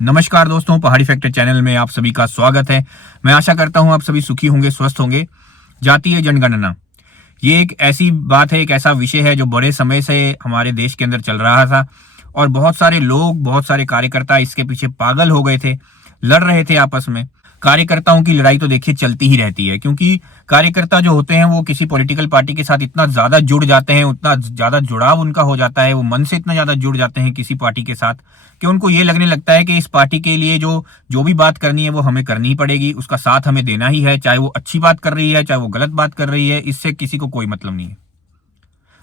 नमस्कार दोस्तों, पहाड़ी फैक्टर चैनल में आप सभी का स्वागत है। मैं आशा करता हूं आप सभी सुखी होंगे, स्वस्थ होंगे। जातीय जनगणना ये एक ऐसी बात है, एक ऐसा विषय है जो बड़े समय से हमारे देश के अंदर चल रहा था और बहुत सारे लोग, बहुत सारे कार्यकर्ता इसके पीछे पागल हो गए थे, लड़ रहे थे आपस में। कार्यकर्ताओं की लड़ाई तो देखिए चलती ही रहती है, क्योंकि कार्यकर्ता जो होते हैं वो किसी पॉलिटिकल पार्टी के साथ इतना ज्यादा जुड़ जाते हैं, उतना ज्यादा जुड़ाव उनका हो जाता है, वो मन से इतना ज्यादा जुड़ जाते हैं किसी पार्टी के साथ कि उनको ये लगने लगता है कि इस पार्टी के लिए जो जो भी बात करनी है वो हमें करनी ही पड़ेगी, उसका साथ हमें देना ही है, चाहे वो अच्छी बात कर रही है, चाहे वो गलत बात कर रही है, इससे किसी को कोई मतलब नहीं है।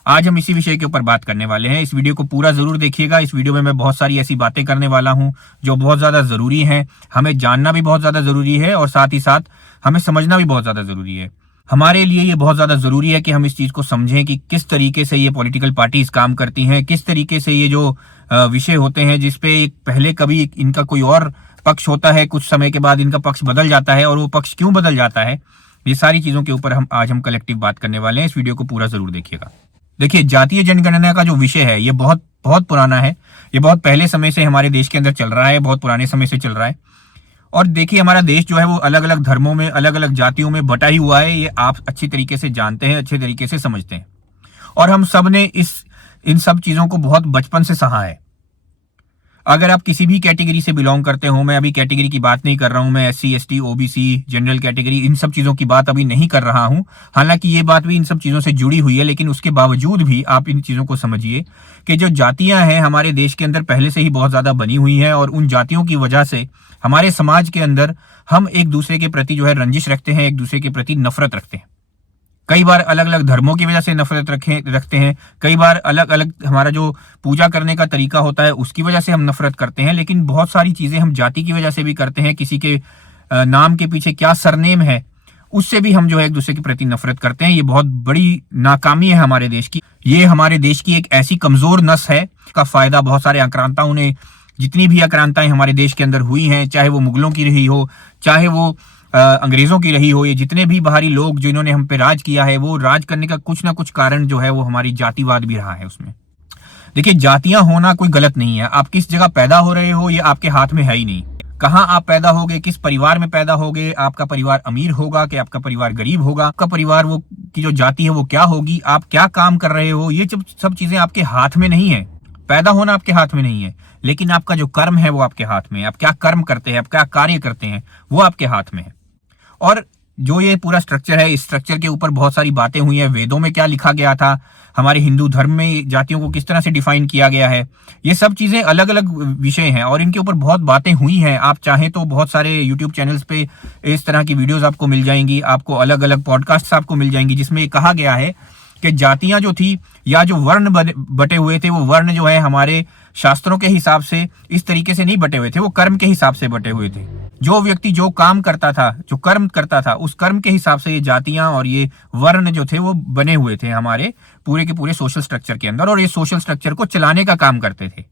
आज हम इसी विषय के ऊपर बात करने वाले हैं। इस वीडियो को पूरा जरूर देखिएगा। इस वीडियो में मैं बहुत सारी ऐसी बातें करने वाला हूं जो बहुत ज्यादा जरूरी हैं, हमें जानना भी बहुत ज्यादा जरूरी है और साथ ही साथ हमें समझना भी बहुत ज्यादा जरूरी है। हमारे लिए ये बहुत ज्यादा जरूरी है कि हम इस चीज को समझें कि किस तरीके से ये पॉलिटिकल पार्टीज काम करती हैं, किस तरीके से ये जो विषय होते हैं जिसपे पहले कभी इनका कोई और पक्ष होता है, कुछ समय के बाद इनका पक्ष बदल जाता है और वो पक्ष क्यों बदल जाता है, ये सारी चीजों के ऊपर हम कलेक्टिव बात करने वाले हैं। इस वीडियो को पूरा जरूर देखिएगा। देखिए, जातीय जनगणना का जो विषय है ये बहुत बहुत पुराना है। ये बहुत पहले समय से हमारे देश के अंदर चल रहा है, बहुत पुराने समय से चल रहा है। और देखिए, हमारा देश जो है वो अलग अलग धर्मों में, अलग अलग जातियों में बटा ही हुआ है। ये आप अच्छी तरीके से जानते हैं, अच्छे तरीके से समझते हैं और हम सब ने इन सब चीजों को बहुत बचपन से सहा है। अगर आप किसी भी कैटेगरी से बिलोंग करते हो, मैं अभी कैटेगरी की बात नहीं कर रहा हूं, मैं SC ST OBC general category इन सब चीजों की बात अभी नहीं कर रहा हूं। हालांकि ये बात भी इन सब चीजों से जुड़ी हुई है, लेकिन उसके बावजूद भी आप इन चीजों को समझिए कि जो जातियां हैं हमारे देश के अंदर पहले से ही बहुत ज्यादा बनी हुई हैं और उन जातियों की वजह से हमारे समाज के अंदर हम एक दूसरे के प्रति जो है रंजिश रखते हैं, एक दूसरे के प्रति नफरत रखते हैं। कई बार अलग अलग धर्मों की वजह से नफरत रखते हैं, कई बार अलग अलग हमारा जो पूजा करने का तरीका होता है उसकी वजह से हम नफरत करते हैं, लेकिन बहुत सारी चीजें हम जाति की वजह से भी करते हैं। किसी के नाम के पीछे क्या सरनेम है उससे भी हम जो है एक दूसरे के प्रति नफरत करते हैं। ये बहुत बड़ी नाकामी है हमारे देश की। ये हमारे देश की एक ऐसी कमजोर नस है का फायदा बहुत सारे आक्रांताओं ने, जितनी भी आक्रांताएं हमारे देश के अंदर हुई हैं, चाहे वो मुगलों की रही हो, चाहे वो अंग्रेजों की रही हो, ये जितने भी बाहरी लोग जिन्होंने हम पे राज किया है, वो राज करने का कुछ ना कुछ कारण जो है वो हमारी जातिवाद भी रहा है उसमें। देखिए, जातियां होना कोई गलत नहीं है। आप किस जगह पैदा हो रहे हो ये आपके हाथ में है ही नहीं। कहाँ आप पैदा होगे, किस परिवार में पैदा होगे, आपका परिवार अमीर होगा कि आपका परिवार गरीब होगा, आपका परिवार वो की जो जाति है वो क्या होगी, आप क्या काम कर रहे हो, ये सब चीजें आपके हाथ में नहीं है। पैदा होना आपके हाथ में नहीं है, लेकिन आपका जो कर्म है वो आपके हाथ में है। आप क्या कर्म करते हैं, आप क्या कार्य करते हैं, वो आपके हाथ में है। और जो ये पूरा स्ट्रक्चर है, इस स्ट्रक्चर के ऊपर बहुत सारी बातें हुई हैं। वेदों में क्या लिखा गया था, हमारे हिंदू धर्म में जातियों को किस तरह से डिफाइन किया गया है, ये सब चीजें अलग अलग विषय हैं और इनके ऊपर बहुत बातें हुई हैं। आप चाहें तो बहुत सारे यूट्यूब चैनल्स पे इस तरह की वीडियोस आपको मिल जाएंगी, आपको अलग अलग पॉडकास्ट आपको मिल जाएंगी जिसमें कहा गया है कि जातियां जो थी या जो वर्ण बटे हुए थे, वो वर्ण जो है हमारे शास्त्रों के हिसाब से इस तरीके से नहीं बटे हुए थे, वो कर्म के हिसाब से बटे हुए थे। जो व्यक्ति जो काम करता था, जो कर्म करता था, उस कर्म के हिसाब से ये जातियां और ये वर्ण जो थे वो बने हुए थे हमारे पूरे के पूरे सोशल स्ट्रक्चर के अंदर, और ये सोशल स्ट्रक्चर को चलाने का काम करते थे।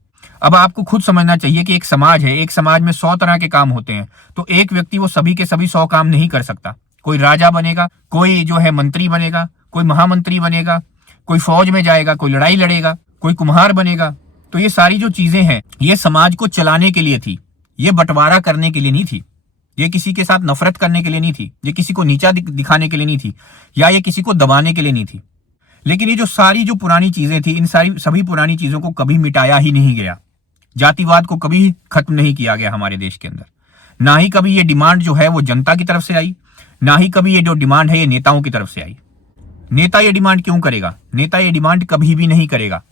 अब आपको खुद समझना चाहिए कि एक समाज है, एक समाज में 100 तरह के काम होते हैं, तो एक व्यक्ति वो सभी के सभी 100 काम नहीं कर सकता। कोई राजा बनेगा, कोई जो है मंत्री बनेगा, कोई महामंत्री बनेगा, कोई फौज में जाएगा, कोई लड़ाई लड़ेगा, कोई कुम्हार बनेगा। तो ये सारी जो चीजें हैं ये समाज को चलाने के लिए थी, ये बंटवारा करने के लिए नहीं थी, ये किसी के साथ नफरत करने के लिए नहीं थी, ये किसी को नीचा दिखाने के लिए नहीं थी, या ये किसी को दबाने के लिए नहीं थी। लेकिन ये जो सारी जो पुरानी चीजें थी, इन सभी पुरानी चीजों को कभी मिटाया ही नहीं गया। जातिवाद को कभी खत्म नहीं किया गया हमारे देश के अंदर। ना ही कभी ये डिमांड जो है वो जनता की तरफ से आई, ना ही कभी ये जो डिमांड है ये नेताओं की तरफ से आई। नेता ये डिमांड क्यों करेगा? नेता ये डिमांड कभी भी नहीं करेगा,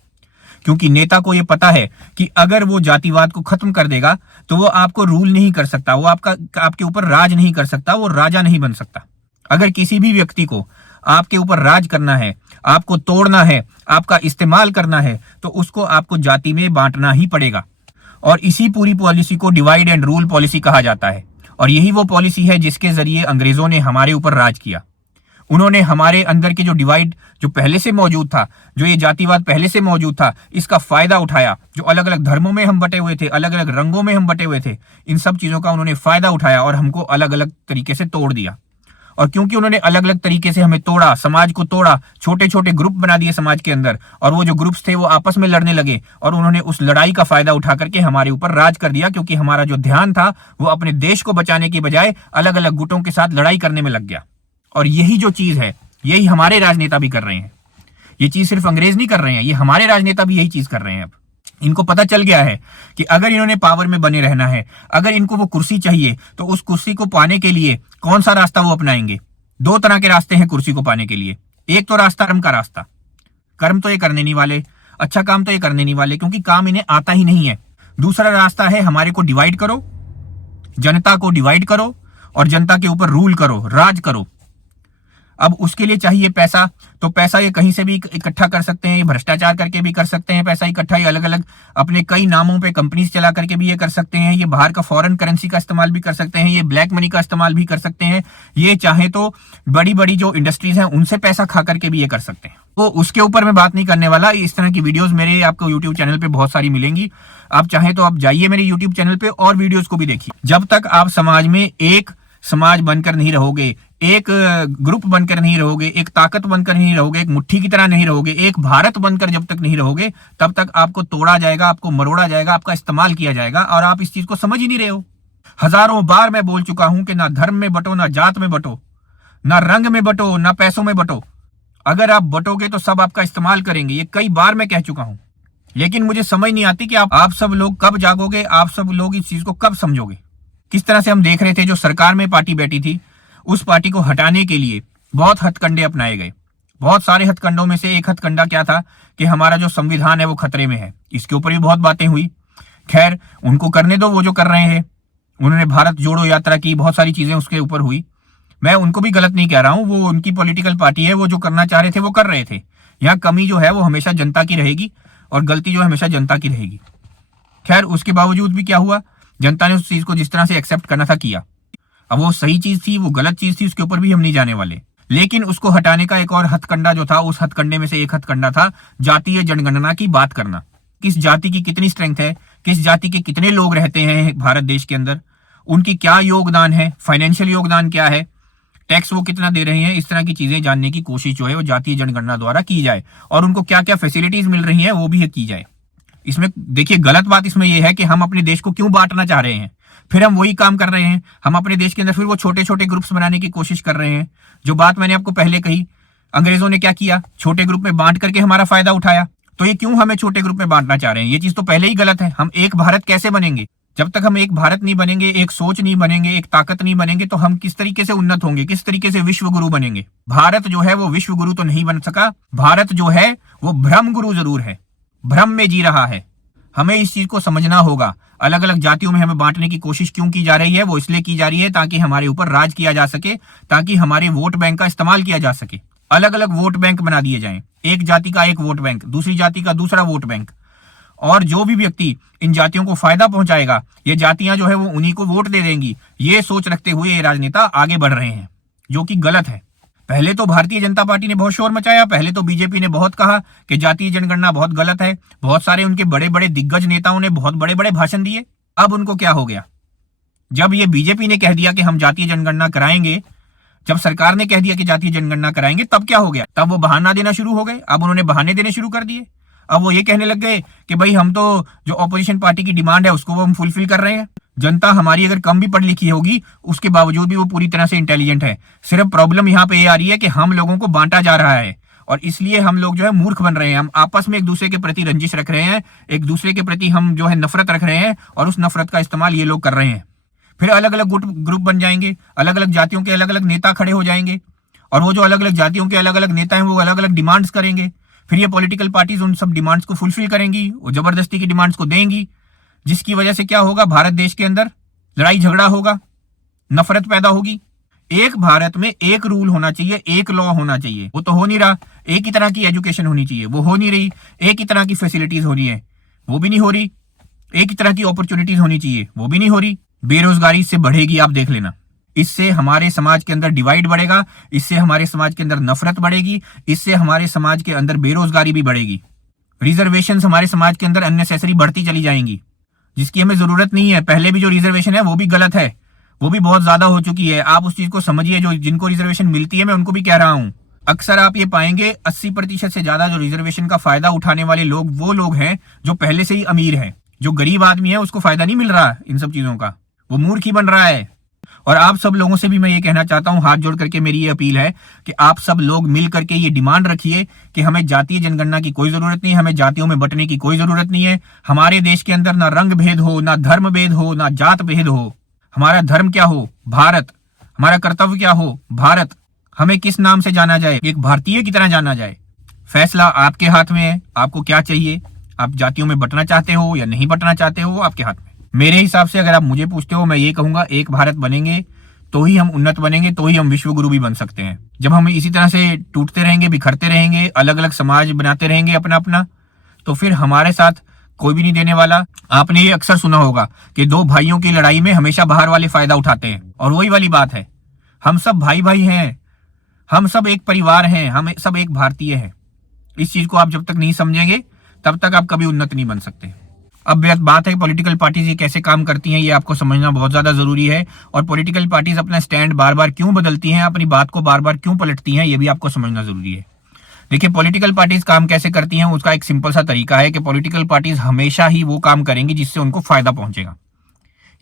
क्योंकि नेता को ये पता है कि अगर वो जातिवाद को खत्म कर देगा तो वो आपको रूल नहीं कर सकता, वो आपके ऊपर राज नहीं कर सकता, वो राजा नहीं बन सकता। अगर किसी भी व्यक्ति को आपके ऊपर राज करना है, आपको तोड़ना है, आपका इस्तेमाल करना है, तो उसको आपको जाति में बांटना ही पड़ेगा। और इसी पूरी पॉलिसी को डिवाइड एंड रूल पॉलिसी कहा जाता है। और यही वो पॉलिसी है जिसके जरिए अंग्रेजों ने हमारे ऊपर राज किया। उन्होंने हमारे अंदर के जो डिवाइड जो पहले से मौजूद था, जो ये जातिवाद पहले से मौजूद था, इसका फायदा उठाया। जो अलग अलग धर्मों में हम बटे हुए थे, अलग अलग रंगों में हम बटे हुए थे, इन सब चीजों का उन्होंने फायदा उठाया और हमको अलग अलग तरीके से तोड़ दिया। और क्योंकि उन्होंने अलग अलग तरीके से हमें तोड़ा, समाज को तोड़ा, छोटे छोटे ग्रुप बना दिए समाज के अंदर, और वो जो ग्रुप्स थे वो आपस में लड़ने लगे, और उन्होंने उस लड़ाई का फायदा उठा करके हमारे ऊपर राज कर दिया, क्योंकि हमारा जो ध्यान था वो अपने देश को बचाने की बजाय अलग अलग गुटों के साथ लड़ाई करने में लग गया। और यही जो चीज है, यही हमारे राजनेता भी कर रहे हैं। ये चीज सिर्फ अंग्रेज नहीं कर रहे हैं, ये हमारे राजनेता भी यही चीज कर रहे हैं। अब इनको पता चल गया है कि अगर इन्होंने पावर में बने रहना है, अगर इनको वो कुर्सी चाहिए, तो उस कुर्सी को पाने के लिए कौन सा रास्ता वो अपनाएंगे। दो तरह के रास्ते हैं कुर्सी को पाने के लिए। एक तो रास्ता कर्म का रास्ता, कर्म तो ये करने नहीं वाले, अच्छा काम तो ये करने नहीं वाले, क्योंकि काम इन्हें आता ही नहीं है। दूसरा रास्ता है हमारे को डिवाइड करो, जनता को डिवाइड करो और जनता के ऊपर रूल करो, राज करो। अब उसके लिए चाहिए पैसा, तो पैसा ये कहीं से भी इकट्ठा कर सकते हैं, ये भ्रष्टाचार करके भी कर सकते हैं पैसा इकट्ठा, ये अलग अलग अपने कई नामों पे कंपनीज चला करके भी ये कर सकते हैं, ये बाहर का फॉरेन करेंसी का इस्तेमाल भी कर सकते हैं, ये ब्लैक मनी का इस्तेमाल भी कर सकते हैं, ये चाहे तो बड़ी बड़ी जो इंडस्ट्रीज हैं उनसे पैसा खा करके भी ये कर सकते हैं। तो उसके ऊपर मैं बात नहीं करने वाला। इस तरह की वीडियोस मेरे आपको यूट्यूब चैनल पे बहुत सारी मिलेंगी। आप चाहें तो आप जाइए मेरे यूट्यूब चैनल पे और वीडियोस को भी देखिए। जब तक आप समाज में एक समाज बनकर नहीं रहोगे, एक ग्रुप बनकर नहीं रहोगे, एक ताकत बनकर नहीं रहोगे, एक मुट्ठी की तरह नहीं रहोगे, एक भारत बनकर जब तक नहीं रहोगे, तब तक आपको तोड़ा जाएगा, आपको मरोड़ा जाएगा, आपका इस्तेमाल किया जाएगा, और आप इस चीज को समझ ही नहीं रहे हो। हजारों बार मैं बोल चुका हूं कि ना धर्म में बटो, ना जात में बटो, ना रंग में बटो, ना पैसों में बटो। अगर आप बटोगे तो सब आपका इस्तेमाल करेंगे, ये कई बार मैं कह चुका हूं। लेकिन मुझे समझ नहीं आती कि आप सब लोग कब जागोगे, आप सब लोग इस चीज को कब समझोगे। किस तरह से हम देख रहे थे, जो सरकार में पार्टी बैठी थी, उस पार्टी को हटाने के लिए बहुत हथकंडे अपनाए गए। बहुत सारे हथकंडों में से एक हथकंडा क्या था कि हमारा जो संविधान है वो खतरे में है। इसके ऊपर भी बहुत बातें हुई। खैर, उनको करने दो, वो जो कर रहे हैं। उन्होंने भारत जोड़ो यात्रा की, बहुत सारी चीजें उसके ऊपर हुई। मैं उनको भी गलत नहीं कह रहा हूं, वो उनकी पॉलिटिकल पार्टी है, वो जो करना चाह रहे थे वो कर रहे थे। यहाँ कमी जो है वो हमेशा जनता की रहेगी और गलती जो है हमेशा जनता की रहेगी। खैर, उसके बावजूद भी क्या हुआ, जनता ने उस चीज को जिस तरह से एक्सेप्ट करना था किया। अब वो सही चीज थी, वो गलत चीज थी, उसके ऊपर भी हम नहीं जाने वाले। लेकिन उसको हटाने का एक और हथकंडा जो था, उस हथकंडे में से एक हथकंडा था जातीय जनगणना की बात करना। किस जाति की कितनी स्ट्रेंथ है, किस जाति के कितने लोग रहते हैं भारत देश के अंदर, उनकी क्या योगदान है, फाइनेंशियल योगदान क्या है, टैक्स वो कितना दे रहे हैं, इस तरह की चीजें जानने की कोशिश जो है वो जातीय जनगणना द्वारा की जाए, और उनको क्या क्या फैसिलिटीज मिल रही है वो भी की जाए। इसमें देखिए, गलत बात इसमें यह है कि हम अपने देश को क्यों बांटना चाह रहे हैं। फिर हम वही काम कर रहे हैं, हम अपने देश के अंदर फिर वो छोटे छोटे ग्रुप्स बनाने की कोशिश कर रहे हैं। जो बात मैंने आपको पहले कही, अंग्रेजों ने क्या किया, छोटे ग्रुप में बांट करके हमारा फायदा उठाया। तो ये क्यों हमें छोटे ग्रुप में बांटना चाह रहे हैं, ये चीज तो पहले ही गलत है। हम एक भारत कैसे बनेंगे, जब तक हम एक भारत नहीं बनेंगे, एक सोच नहीं बनेंगे, एक ताकत नहीं बनेंगे, तो हम किस तरीके से उन्नत होंगे, किस तरीके से विश्व गुरु बनेंगे। भारत जो है वो विश्व गुरु तो नहीं बन सका। भारत जो है वो भ्रम गुरु जरूर है, भ्रम में जी रहा है। हमें इस चीज को समझना होगा। अलग अलग जातियों में हमें बांटने की कोशिश क्यों की जा रही है, वो इसलिए की जा रही है ताकि हमारे ऊपर राज किया जा सके, ताकि हमारे वोट बैंक का इस्तेमाल किया जा सके। अलग अलग वोट बैंक बना दिए जाएं, एक जाति का एक वोट बैंक, दूसरी जाति का दूसरा वोट बैंक, और जो भी व्यक्ति इन जातियों को फायदा पहुंचाएगा, ये जातियां जो है वो उन्हीं को वोट दे देंगी। ये सोच रखते हुए ये राजनेता आगे बढ़ रहे हैं, जो कि गलत है। पहले तो भारतीय जनता पार्टी ने बहुत शोर मचाया, पहले तो बीजेपी ने बहुत कहा कि जातीय जनगणना बहुत गलत है, बहुत सारे उनके बड़े बड़े दिग्गज नेताओं ने बहुत बड़े बड़े भाषण दिए। अब उनको क्या हो गया, जब ये बीजेपी ने कह दिया कि हम जातीय जनगणना कराएंगे, जब सरकार ने कह दिया कि जातीय जनगणना कराएंगे, तब क्या हो गया, तब वो बहाना देना शुरू हो गए। अब उन्होंने बहाने देने शुरू कर दिए। अब वो ये कहने लग गए कि भाई हम तो जो ऑपोजिशन पार्टी की डिमांड है उसको वो हम फुलफिल कर रहे हैं। जनता हमारी अगर कम भी पढ़ी लिखी होगी, उसके बावजूद भी वो पूरी तरह से इंटेलिजेंट है। सिर्फ प्रॉब्लम यहाँ पे ये आ रही है कि हम लोगों को बांटा जा रहा है, और इसलिए हम लोग जो है मूर्ख बन रहे हैं। हम आपस में एक दूसरे के प्रति रंजिश रख रहे हैं, एक दूसरे के प्रति हम जो है नफरत रख रहे हैं, और उस नफरत का इस्तेमाल ये लोग कर रहे हैं। फिर अलग अलग ग्रुप बन जाएंगे, अलग अलग जातियों के अलग अलग नेता खड़े हो जाएंगे, और वो जो अलग अलग जातियों के अलग अलग नेता हैं वो अलग अलग डिमांड्स करेंगे। फिर ये पॉलिटिकल पार्टीज उन सब डिमांड्स को फुलफिल करेंगी, वो जबरदस्ती की डिमांड्स को देंगी, जिसकी वजह से क्या होगा, भारत देश के अंदर लड़ाई झगड़ा होगा, नफरत पैदा होगी। एक भारत में एक रूल होना चाहिए, एक लॉ होना चाहिए, वो तो हो नहीं रहा। एक ही तरह की एजुकेशन होनी चाहिए, वो हो नहीं रही। एक ही तरह की फैसिलिटीज होनी है, वो भी नहीं हो रही। एक ही तरह की अपॉर्चुनिटीज होनी चाहिए, वो भी नहीं हो रही। बेरोजगारी इससे बढ़ेगी, आप देख लेना। इससे हमारे समाज के अंदर डिवाइड बढ़ेगा, इससे हमारे समाज के अंदर नफरत बढ़ेगी, इससे हमारे समाज के अंदर बेरोजगारी भी बढ़ेगी। रिजर्वेशन हमारे समाज के अंदर अननेसेसरी बढ़ती चली जाएंगी, जिसकी हमें जरूरत नहीं है। पहले भी जो रिजर्वेशन है वो भी गलत है, वो भी बहुत ज्यादा हो चुकी है। आप उस चीज को समझिए, जो जिनको रिजर्वेशन मिलती है मैं उनको भी कह रहा हूं। अक्सर आप ये पाएंगे 80% से ज्यादा जो रिजर्वेशन का फायदा उठाने वाले लोग वो लोग हैं जो पहले से ही अमीर हैं। जो गरीब आदमी है उसको फायदा नहीं मिल रहा इन सब चीजों का, वो मूर्ख ही बन रहा है। और आप सब लोगों से भी मैं ये कहना चाहता हूं, हाथ जोड़ करके मेरी ये अपील है कि आप सब लोग मिल करके ये डिमांड रखिए कि हमें जातीय जनगणना की कोई जरूरत नहीं है, हमें जातियों में बंटने की कोई जरूरत नहीं है। हमारे देश के अंदर ना रंग भेद हो, ना धर्म भेद हो, ना जात भेद हो। हमारा धर्म क्या हो? भारत। हमारा कर्तव्य क्या हो? भारत। हमें किस नाम से जाना जाए? एक भारतीय की तरह जाना जाए। फैसला आपके हाथ में है, आपको क्या चाहिए? आप जातियों में बंटना चाहते हो या नहीं बंटना चाहते हो, आपके हाथ में। मेरे हिसाब से अगर आप मुझे पूछते हो, मैं ये कहूंगा एक भारत बनेंगे तो ही हम उन्नत बनेंगे, तो ही हम विश्व गुरु भी बन सकते हैं। जब हम इसी तरह से टूटते रहेंगे, बिखरते रहेंगे, अलग अलग समाज बनाते रहेंगे अपना अपना, तो फिर हमारे साथ कोई भी नहीं देने वाला। आपने ये अक्सर सुना होगा कि दो भाइयों की लड़ाई में हमेशा बाहर वाले फायदा उठाते हैं, और वही वाली बात है। हम सब भाई भाई हैं, हम सब एक परिवार हैं, हम सब एक भारतीय हैं। इस चीज को आप जब तक नहीं समझेंगे तब तक आप कभी उन्नत नहीं बन सकते। अब बात है पॉलिटिकल पार्टीज ये कैसे काम करती हैं, ये आपको समझना बहुत ज्यादा जरूरी है। और पॉलिटिकल पार्टीज अपना स्टैंड बार बार क्यों बदलती हैं, अपनी बात को बार बार क्यों पलटती हैं, ये भी आपको समझना जरूरी है। देखिए, पॉलिटिकल पार्टीज काम कैसे करती हैं, उसका एक सिंपल सा तरीका है कि पॉलिटिकल पार्टीज हमेशा ही वो काम करेंगी जिससे उनको फायदा पहुंचेगा।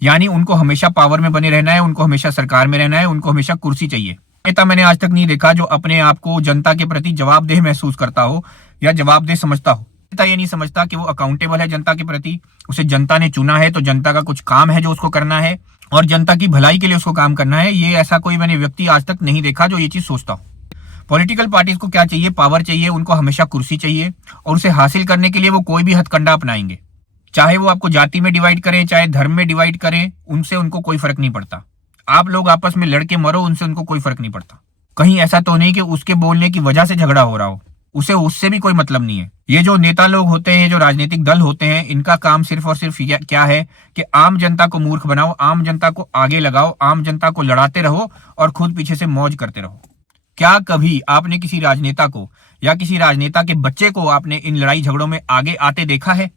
यानी उनको हमेशा पावर में बने रहना है, उनको हमेशा सरकार में रहना है, उनको हमेशा कुर्सी चाहिए। नेता मैंने आज तक नहीं देखा जो अपने आप को जनता के प्रति जवाबदेह महसूस करता हो या जवाबदेह समझता हो। नेता ये नहीं समझता कि वो अकाउंटेबल है जनता के प्रति, उसे जनता ने चुना है तो जनता का कुछ काम है जो उसको करना है और जनता की भलाई के लिए उसको काम करना है। ये ऐसा कोई मैंने व्यक्ति आज तक नहीं देखा जो ये चीज सोचता हो। पॉलिटिकल पार्टीज को क्या चाहिए? पावर चाहिए, उनको हमेशा कुर्सी चाहिए, और उसे हासिल करने के लिए वो कोई भी हथकंडा अपनाएंगे। चाहे वो आपको जाति में डिवाइड करें, चाहे धर्म में डिवाइड करें, उनसे उनको कोई फर्क नहीं पड़ता। आप लोग आपस में लड़के मरो, उनसे उनको कोई फर्क नहीं पड़ता। कहीं ऐसा तो नहीं कि उसके बोलने की वजह से झगड़ा हो रहा हो, उसे उससे भी कोई मतलब नहीं है। ये जो नेता लोग होते हैं, जो राजनीतिक दल होते हैं, इनका काम सिर्फ और सिर्फ क्या है कि आम जनता को मूर्ख बनाओ, आम जनता को आगे लगाओ, आम जनता को लड़ाते रहो और खुद पीछे से मौज करते रहो। क्या कभी आपने किसी राजनेता को या किसी राजनेता के बच्चे को आपने इन लड़ाई झगड़ों में आगे आते देखा है?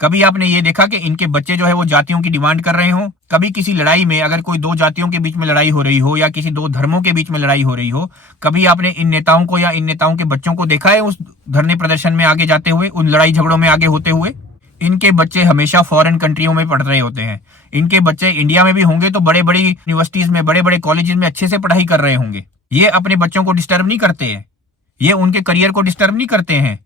कभी आपने ये देखा कि इनके बच्चे जो है वो जातियों की डिमांड कर रहे हो? कभी किसी लड़ाई में अगर कोई दो जातियों के बीच में लड़ाई हो रही हो या किसी दो धर्मों के बीच में लड़ाई हो रही हो, कभी आपने इन नेताओं को या इन नेताओं के बच्चों को देखा है उस धरने प्रदर्शन में आगे जाते हुए, उन लड़ाई झगड़ों में आगे होते हुए? इनके बच्चे हमेशा फॉरेन कंट्रियों में पढ़ रहे होते हैं। इनके बच्चे इंडिया में भी होंगे तो बड़े बड़ी यूनिवर्सिटीज में, बड़े बड़े कॉलेजेस में अच्छे से पढ़ाई कर रहे होंगे। ये अपने बच्चों को डिस्टर्ब नहीं करते हैं, ये उनके करियर को डिस्टर्ब नहीं करते हैं,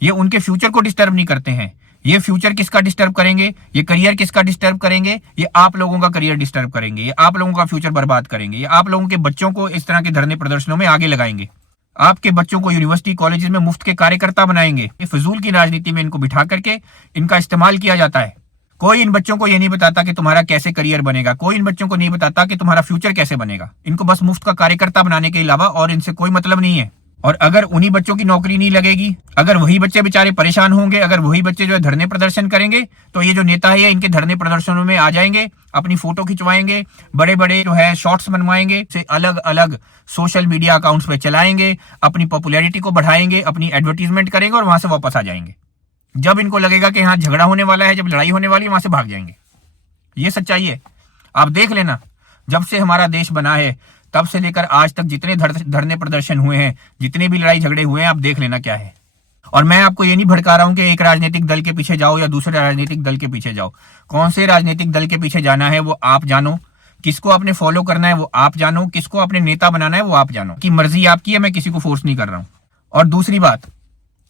ये उनके फ्यूचर को डिस्टर्ब नहीं करते हैं। ये फ्यूचर किसका डिस्टर्ब करेंगे? ये करियर किसका डिस्टर्ब करेंगे? ये आप लोगों का करियर डिस्टर्ब करेंगे, ये आप लोगों का फ्यूचर बर्बाद करेंगे, ये आप लोगों के बच्चों को इस तरह के धरने प्रदर्शनों में आगे लगाएंगे, आपके बच्चों को यूनिवर्सिटी कॉलेजेस में मुफ्त के कार्यकर्ता बनाएंगे। ये फिजूल की राजनीति में इनको बिठा करके इनका इस्तेमाल किया जाता है। कोई इन बच्चों को ये नहीं बताता कि तुम्हारा कैसे करियर बनेगा, कोई इन बच्चों को नहीं बताता कि तुम्हारा फ्यूचर कैसे बनेगा। इनको बस मुफ्त का कार्यकर्ता बनाने के अलावा और इनसे कोई मतलब नहीं है। और अगर उन्हीं बच्चों की नौकरी नहीं लगेगी, अगर वही बच्चे बेचारे परेशान होंगे, अगर वही बच्चे जो है धरने प्रदर्शन करेंगे, तो ये जो नेता है इनके धरने प्रदर्शनों में आ जाएंगे, अपनी फोटो खिंचवाएंगे, बड़े बड़े जो है शॉर्ट्स बनवाएंगे, से अलग अलग सोशल मीडिया अकाउंट्स पे चलाएंगे, अपनी पॉपुलैरिटी को बढ़ाएंगे, अपनी एडवर्टीजमेंट करेंगे और वहां से वापस आ जाएंगे। जब इनको लगेगा कि यहाँ झगड़ा होने वाला है, जब लड़ाई होने वाली है, वहां से भाग जाएंगे। ये सच्चाई है, आप देख लेना। जब से हमारा देश बना है तब से लेकर आज तक जितने धरने प्रदर्शन हुए हैं, जितने भी लड़ाई झगड़े हुए हैं, आप देख लेना क्या है। और मैं आपको ये नहीं भड़का रहा हूं कि एक राजनीतिक दल के पीछे जाओ या दूसरे राजनीतिक दल के पीछे जाओ। कौन से राजनीतिक दल के पीछे जाना है वो आप जानो, किसको आपने फॉलो करना है वो आप जानो, किसको अपने नेता बनाना है वो आप जानो। कि मर्जी आपकी है, मैं किसी को फोर्स नहीं कर रहा हूं। और दूसरी बात,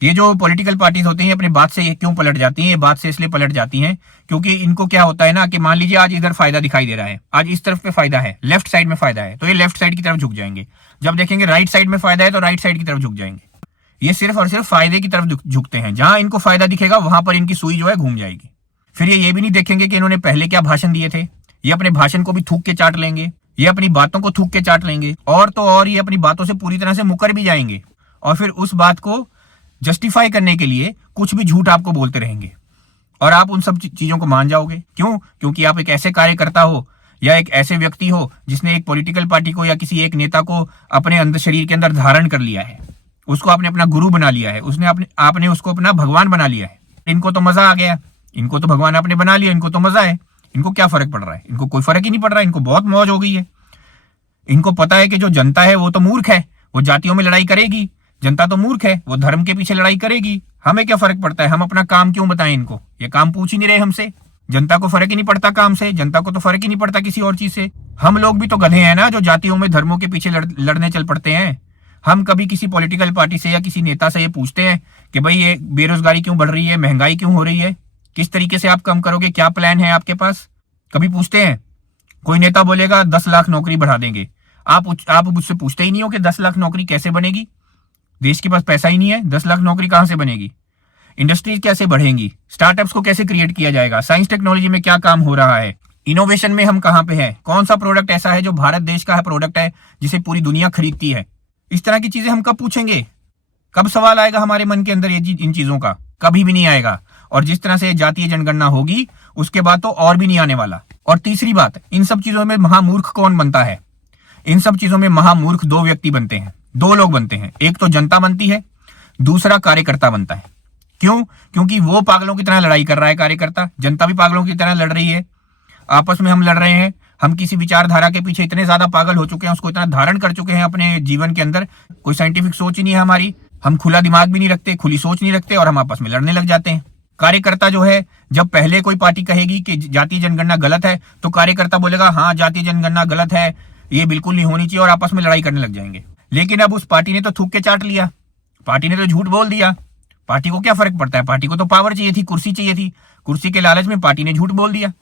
ये जो पॉलिटिकल पार्टीज होती हैं अपनी बात से ये क्यों पलट जाती हैं? ये बात से इसलिए पलट जाती हैं क्योंकि इनको क्या होता है ना कि मान लीजिए आज इधर फायदा दिखाई दे रहा है, आज इस तरफ पे फायदा है, लेफ्ट साइड में फायदा है, तो ये लेफ्ट साइड की तरफ झुक जाएंगे। जब देखेंगे राइट साइड में फायदा है तो राइट साइड की तरफ झुक जाएंगे। ये सिर्फ और सिर्फ फायदे की तरफ झुकते हैं। जहां इनको फायदा दिखेगा वहां पर इनकी सुई जो है घूम जाएगी। फिर ये भी नहीं देखेंगे कि इन्होंने पहले क्या भाषण दिए थे, ये अपने भाषण को भी थूक के चाट लेंगे, ये अपनी बातों को थूक के चाट लेंगे, और तो और ये अपनी बातों से पूरी तरह से मुकर भी जाएंगे और फिर उस बात को जस्टिफाई करने के लिए कुछ भी झूठ आपको बोलते रहेंगे और आप उन सब चीजों को मान जाओगे। क्यों? क्योंकि आप एक ऐसे कार्यकर्ता हो या एक ऐसे व्यक्ति हो जिसने एक पॉलिटिकल पार्टी को या किसी एक नेता को अपने अंदर शरीर के अंदर धारण कर लिया है, उसको आपने अपना गुरु बना लिया है, आपने उसको अपना भगवान बना लिया है। इनको तो मजा आ गया, इनको तो भगवान आपने बना लिया, इनको तो मजा है, इनको क्या फर्क पड़ रहा है? इनको कोई फर्क ही नहीं पड़ रहा है, इनको बहुत मौज हो गई है। इनको पता है कि जो जनता है वो तो मूर्ख है, वो जातियों में लड़ाई करेगी। जनता तो मूर्ख है, वो धर्म के पीछे लड़ाई करेगी। हमें क्या फर्क पड़ता है? हम अपना काम क्यों बताएं इनको? ये काम पूछ ही नहीं रहे हमसे। जनता को फर्क ही नहीं पड़ता काम से, जनता को तो फर्क ही नहीं पड़ता किसी और चीज से। हम लोग भी तो गधे हैं ना, जो जातियों में धर्मों के पीछे लड़ने चल पड़ते हैं। हम कभी किसी पॉलिटिकल पार्टी से या किसी नेता से ये पूछते हैं कि भाई ये बेरोजगारी क्यों बढ़ रही है, महंगाई क्यों हो रही है, किस तरीके से आप कम करोगे, क्या प्लान है आपके पास? कभी पूछते हैं? कोई नेता बोलेगा 10 लाख नौकरी बढ़ा देंगे, आप मुझसे पूछते ही नहीं हो कि 10 लाख नौकरी कैसे बनेगी। देश के पास पैसा ही नहीं है, 10 लाख नौकरी कहां से बनेगी? इंडस्ट्रीज कैसे बढ़ेंगी? स्टार्टअप्स को कैसे क्रिएट किया जाएगा? साइंस टेक्नोलॉजी में क्या काम हो रहा है? इनोवेशन में हम कहां पे हैं? कौन सा प्रोडक्ट ऐसा है जो भारत देश का है प्रोडक्ट है जिसे पूरी दुनिया खरीदती है? इस तरह की चीजें हम कब पूछेंगे? कब सवाल आएगा हमारे मन के अंदर इन चीजों का? कभी भी नहीं आएगा। और जिस तरह से जातीय जनगणना होगी उसके बाद तो और भी नहीं आने वाला। और तीसरी बात, इन सब चीजों में महामूर्ख कौन बनता है? इन सब चीजों में महामूर्ख दो व्यक्ति बनते हैं, दो लोग बनते हैं। एक तो जनता बनती है, दूसरा कार्यकर्ता बनता है। क्यों? क्योंकि वो पागलों की तरह लड़ाई कर रहा है कार्यकर्ता, जनता भी पागलों की तरह लड़ रही है। आपस में हम लड़ रहे हैं, हम किसी विचारधारा के पीछे इतने ज्यादा पागल हो चुके हैं, उसको इतना धारण कर चुके हैं अपने जीवन के अंदर, कोई साइंटिफिक सोच ही नहीं है हमारी, हम खुला दिमाग भी नहीं रखते, खुली सोच नहीं रखते और हम आपस में लड़ने लग जाते हैं। कार्यकर्ता जो है, जब पहले कोई पार्टी कहेगी कि जातीय जनगणना गलत है तो कार्यकर्ता बोलेगा हाँ जातीय जनगणना गलत है, ये बिल्कुल नहीं होनी चाहिए, और आपस में लड़ाई करने लग जाएंगे। लेकिन अब उस पार्टी ने तो थूक के चाट लिया, पार्टी ने तो झूठ बोल दिया। पार्टी को क्या फर्क पड़ता है? पार्टी को तो पावर चाहिए थी, कुर्सी चाहिए थी, कुर्सी के लालच में पार्टी ने झूठ बोल दिया,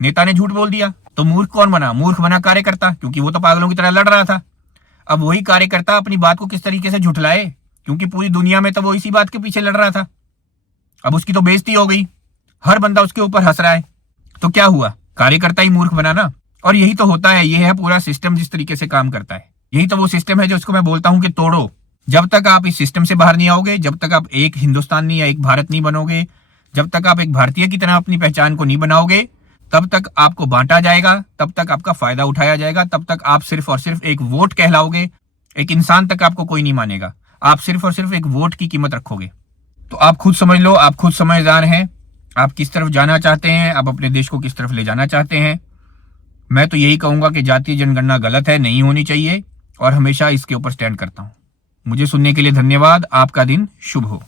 नेता ने झूठ बोल दिया। तो मूर्ख कौन बना? मूर्ख बना कार्यकर्ता, क्योंकि वो तो पागलों की तरह लड़ रहा था। अब वही कार्यकर्ता अपनी बात को किस तरीके से झुठलाए, क्योंकि पूरी दुनिया में तो वो इसी बात के पीछे लड़ रहा था। अब उसकी तो बेइज्जती हो गई, हर बंदा उसके ऊपर हंस रहा है, तो क्या हुआ? कार्यकर्ता ही मूर्ख बना ना। और यही तो होता है, ये है पूरा सिस्टम जिस तरीके से काम करता है। यही तो वो सिस्टम है जो उसको मैं बोलता हूं कि तोड़ो। जब तक आप इस सिस्टम से बाहर नहीं आओगे, जब तक आप एक हिंदुस्तानी या एक भारत नहीं बनोगे, जब तक आप एक भारतीय की तरह अपनी पहचान को नहीं बनाओगे, तब तक आपको बांटा जाएगा, तब तक आपका फायदा उठाया जाएगा, तब तक आप सिर्फ और सिर्फ एक वोट कहलाओगे। एक इंसान तक आपको कोई नहीं मानेगा, आप सिर्फ और सिर्फ एक वोट की कीमत रखोगे। तो आप खुद समझ लो, आप खुद समझदार हैं, आप किस तरफ जाना चाहते हैं, आप अपने देश को किस तरफ ले जाना चाहते हैं। मैं तो यही कहूंगा कि जातीय जनगणना गलत है, नहीं होनी चाहिए, और हमेशा इसके ऊपर स्टैंड करता हूं। मुझे सुनने के लिए धन्यवाद। आपका दिन शुभ हो।